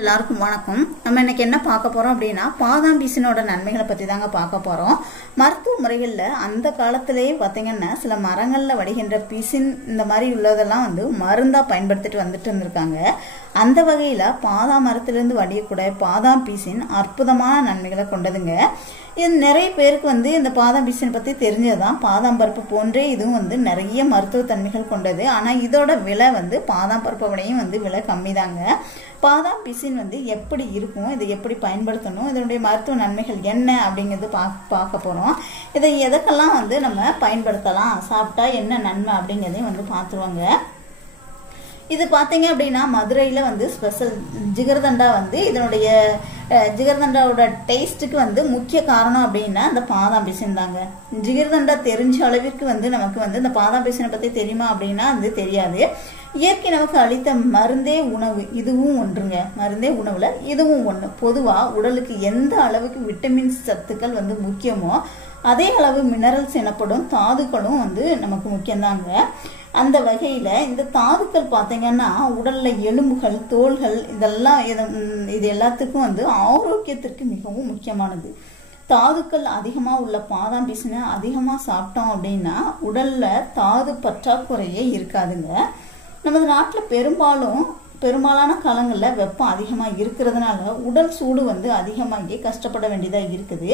எல்லாருக்கும் வணக்கம். நம்ம இன்னைக்கு என்ன பார்க்க போறோம் அப்படின்னா பாதாம் பீசினோட நன்மைகளை பத்தி தாங்க பார்க்க போறோம். மருத்துவ முறைகள்ல அந்த காலத்திலேயே பாத்தீங்கன்னா சில மரங்கள்ல வடிகின்ற பீசின் இந்த மாதிரி உள்ளதெல்லாம் மருந்தா பயன்படுத்திட்டு வந்துட்டு இருந்திருக்காங்க. அந்த வகையில பாதாம் மரத்திலிருந்து வடியக்கூடிய பாதாம் பீசின் அற்புதமான நன்மைகளை கொண்டதுங்க. இது நிறைய பேருக்கு இந்த பாதாம் பீசின் பத்தி தெரிஞ்சதுதான். பாதாம் பருப்பு போன்றே இதுவும் நிறைய மருத்துவ தன்மைகள் கொண்டது. ஆனா இதோட விலை பாதாம் பருப்பை விலையும் விலை கம்மி தாங்க. பாதாம் பீசின் எப்படி இருக்கும், இதை எப்படி பயன்படுத்தணும், இதனுடைய மருத்துவ நன்மைகள் என்ன அப்படிங்கிறது பார்க்க போறோம். இதை எதுக்கெல்லாம் நம்ம பயன்படுத்தலாம், சாப்பிட்டா என்ன நன்மை அப்படிங்கிறதையும் பார்த்துருவாங்க. இது பார்த்தீங்க அப்படின்னா மதுரையில் ஸ்பெஷல் ஜிகர்தண்டா இதனுடைய ஜிகர்தண்டாவோட டேஸ்ட்டுக்கு முக்கிய காரணம் அப்படின்னா இந்த பாதாம் பீசின் தாங்க. ஜிகர்தண்டா தெரிஞ்ச அளவிற்கு நமக்கு இந்த பாதாம் பீசினை பற்றி தெரியுமா அப்படின்னா தெரியாது. இயற்கை நமக்கு அளித்த மருந்தே உணவு இதுவும் ஒன்றுங்க. மருந்தே உணவுல இதுவும் ஒன்று. பொதுவாக உடலுக்கு எந்த அளவுக்கு விட்டமின் சத்துக்கள் முக்கியமோ அதே அளவு மினரல்ஸ் எனப்படும் தாதுக்களும் நமக்கு முக்கியம்தாங்க. அந்த வகையில இந்த தாதுக்கள் பார்த்தீங்கன்னா உடல்ல எலும்புகள், தோள்கள் இதெல்லாம் இது எல்லாத்துக்கும் ஆரோக்கியத்திற்கு மிகவும் முக்கியமானது. தாதுக்கள் அதிகமா உள்ள பாதாம் பீசினை அதிகமா சாப்பிட்டோம் அப்படின்னா உடல்ல தாது பற்றாக்குறையே இருக்காதுங்க. நமது நாட்டில் பெரும்பாலான காலங்களில் வெப்பம் அதிகமாக இருக்கிறதுனால உடல் சூடு அதிகமாகி கஷ்டப்பட வேண்டியதாக இருக்குது.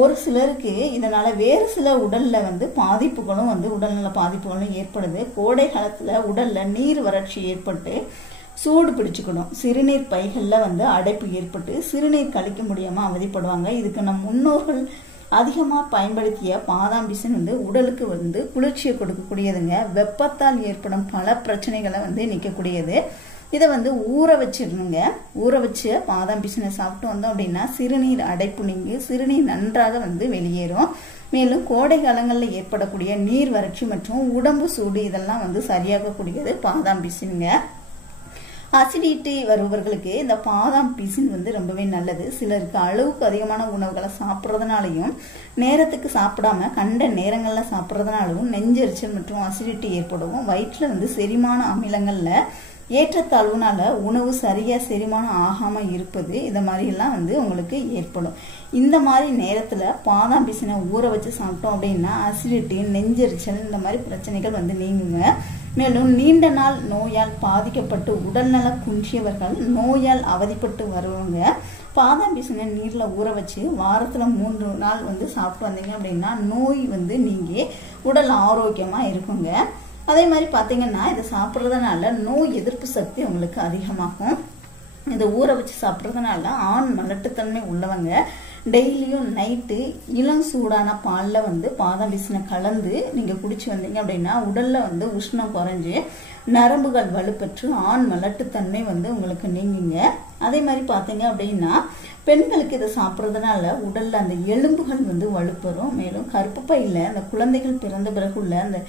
ஒரு சிலருக்கு இதனால வேறு சில உடல்ல பாதிப்புகளும் உடல்நல பாதிப்புகளும் ஏற்படுது. கோடை காலத்துல உடல்ல நீர் வறட்சி ஏற்பட்டு சூடு பிடிச்சுக்கணும். சிறுநீர் பைகள்ல அடைப்பு ஏற்பட்டு சிறுநீர் கழிக்க முடியாம அவதிப்படுவாங்க. இதுக்கு நம் முன்னோர்கள் அதிகமா பயன்படுத்திய பாதாம் பீசின் உடலுக்கு குளிர்ச்சியை கொடுக்கக்கூடியதுங்க. வெப்பத்தால் ஏற்படும் பல பிரச்சனைகளை நீக்கக்கூடியது. இதை ஊற வச்சிடணுங்க. ஊற வச்சு பாதாம் பீசினை சாப்பிட்டு வந்தோம் அப்படின்னா சிறுநீர் அடைப்பு நீங்கி சிறுநீர் நன்றாக வெளியேறும். மேலும் கோடை காலங்களில் ஏற்படக்கூடிய நீர் வறட்சி மற்றும் உடம்பு சூடு இதெல்லாம் சரியாகக்கூடியது பாதாம் பீசினுங்க. அசிடிட்டி வருபவர்களுக்கு இந்த பாதாம் பீசின் ரொம்பவே நல்லது. சிலருக்கு அளவுக்கு அதிகமான உணவுகளை சாப்பிட்றதுனாலையும் நேரத்துக்கு சாப்பிடாம கண்ட நேரங்களில் சாப்பிட்றதுனாலும் நெஞ்செரிச்சல் மற்றும் அசிடிட்டி ஏற்படும். வயிற்றுல செரிமான அமிலங்கள்ல ஏற்றத்தாழ்வுனால உணவு சரியா செரிமானம் ஆகாம இருப்பது இந்த மாதிரி எல்லாம் உங்களுக்கு ஏற்படும். இந்த மாதிரி நேரத்துல பாதாம் பீசினை ஊற வச்சு சாப்பிட்டோம் அப்படின்னா அசிடிட்டி, நெஞ்செரிச்சல் இந்த மாதிரி பிரச்சனைகள் நீங்குங்க. மேலும் நீண்ட நாள் நோயால் பாதிக்கப்பட்டு உடல்நல குன்றியவர்கள், நோயால் அவதிப்பட்டு வருவங்க பாதாம் பீசினை நீர்ல ஊற வச்சு வாரத்துல 3 நாள் சாப்பிட்டு வந்தீங்க அப்படின்னா நோய் நீங்கி உடல் ஆரோக்கியமா இருக்குங்க. அதே மாதிரி பார்த்தீங்கன்னா இதை சாப்பிட்றதுனால நோய் எதிர்ப்பு சக்தி உங்களுக்கு அதிகமாகும். இதை ஊற வச்சு சாப்பிட்றதுனால ஆண் மலட்டுத்தன்மை உள்ளவங்க டெய்லியும் நைட்டு இளம் சூடான பாலில் பாதாம் பீசினை கலந்து நீங்கள் குடிச்சு வந்தீங்க அப்படின்னா உடல்ல உஷ்ணம் குறைஞ்சு நரம்புகள் வலுப்பெற்று ஆண் மலட்டுத்தன்மை உங்களுக்கு நீங்குங்க. அதே மாதிரி பார்த்தீங்க அப்படின்னா பெண்களுக்கு இதை சாப்பிட்றதுனால உடல்ல அந்த எலும்புகள் வலுப்பெறும். மேலும் கர்ப்பப்பையில அந்த குழந்தைகள் பிறந்த பிறகு உள்ள அந்த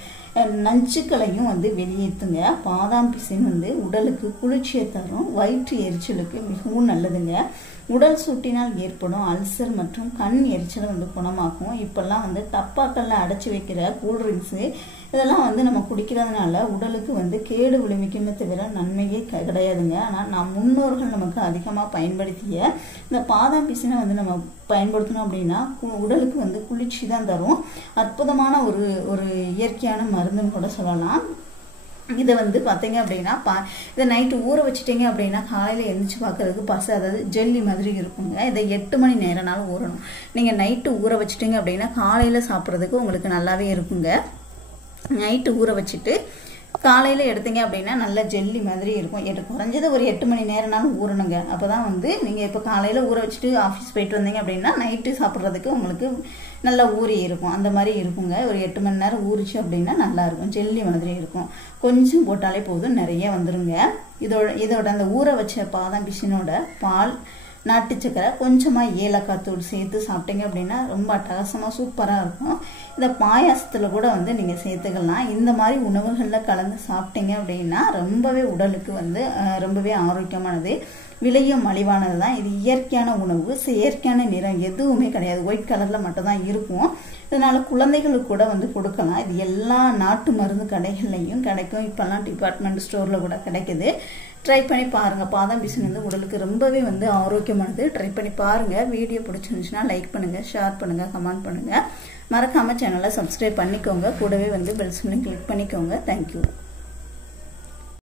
நஞ்சுக்களையும் வெளியேற்றுங்க. பாதாம் பீசின் உடலுக்கு குளிர்ச்சியை தரும். வயிற்று எரிச்சலுக்கு மிகவும் நல்லதுங்க. உடல் சூட்டினால் ஏற்படும் அல்சர் மற்றும் கண் எரிச்சலை குணமாக்கும். இப்பெல்லாம் டப்பாக்கல்ல அடைச்சி வைக்கிற கூல்ட்ரிங்க்ஸு இதெல்லாம் நம்ம குடிக்கிறதுனால உடலுக்கு கேடு விளைவிக்குமே தவிர நன்மையே கிடையாதுங்க. ஆனால் நம் முன்னோர்கள் நமக்கு அதிகமாக பயன்படுத்திய இந்த பாதாம் பீசினை நம்ம பயன்படுத்தணும் அப்படின்னா உடலுக்கு குளிர்ச்சி தான் தரும். அற்புதமான ஒரு இயற்கையான மருந்துன்னு கூட சொல்லலாம். இதை பார்த்தீங்க அப்படின்னா இதை நைட்டு ஊற வச்சுட்டீங்க அப்படின்னா காலையில் எழுந்திரிச்சு பார்க்கறதுக்கு அதாவது ஜெல்லி மாதிரி இருக்குங்க. இதை 8 மணி நேரம்னாலும் ஊறணும். நீங்கள் நைட்டு ஊற வச்சுட்டீங்க அப்படின்னா காலையில் சாப்பிட்றதுக்கு உங்களுக்கு நல்லாவே இருக்குங்க. நைட்டு ஊற வச்சுட்டு காலையில் எடுத்தீங்க அப்படின்னா நல்ல ஜெல்லி மாதிரி இருக்கும். குறைஞ்சது ஒரு 8 மணி நேரம்னாலும் ஊறணுங்க. அப்போ தான் நீங்கள் இப்போ காலையில் ஊற வச்சுட்டு ஆஃபீஸ் போயிட்டு வந்தீங்க அப்படின்னா நைட்டு சாப்பிட்றதுக்கு உங்களுக்கு நல்லா ஊறி இருக்கும். அந்த மாதிரி இருக்குங்க. ஒரு 8 மணி நேரம் ஊறிச்சு அப்படின்னா நல்லா இருக்கும். ஜெல்லி மாதிரி இருக்கும். கொஞ்சம் போட்டாலே போதும், நிறைய வந்துருங்க. இதோட அந்த ஊற வச்ச பாதாம் பீசினோட பால், நாட்டு சக்கரை, கொஞ்சமாக ஏலக்காய் தூள் சேர்த்து சாப்பிட்டீங்க அப்படின்னா ரொம்ப அட்டகாசமாக சூப்பராக இருக்கும். இந்த பாயாசத்தில் கூட நீங்கள் சேர்த்துக்கலாம். இந்த மாதிரி உணவுகளில் கலந்து சாப்பிட்டீங்க அப்படின்னா ரொம்பவே உடலுக்கு ரொம்பவே ஆரோக்கியமானது. விலையும் மலிவானது தான். இது இயற்கையான உணவு. செயற்கையான நிறம் எதுவுமே கிடையாது. ஒயிட் கலரில் மட்டும்தான் இருக்கும். இதனால குழந்தைகளுக்கு கூட கொடுக்கலாம். இது எல்லா நாட்டு மருந்து கடைகள்லையும் கிடைக்கும். இப்போல்லாம் டிபார்ட்மெண்ட் ஸ்டோரில் கூட கிடைக்குது. ட்ரை பண்ணி பாருங்கள். பாதாம் பீசன் வந்து உடலுக்கு ரொம்பவே வந்து ஆரோக்கியமானது. ட்ரை பண்ணி பாருங்கள். வீடியோ பிடிச்சிருந்துச்சுன்னா லைக் பண்ணுங்கள், ஷேர் பண்ணுங்கள், கமெண்ட் பண்ணுங்கள். மறக்காமல் சேனலை சப்ஸ்கிரைப் பண்ணிக்கோங்க. கூடவே வந்து பெல் சிம்லையும் கிளிக் பண்ணிக்கோங்க. தேங்க்யூ.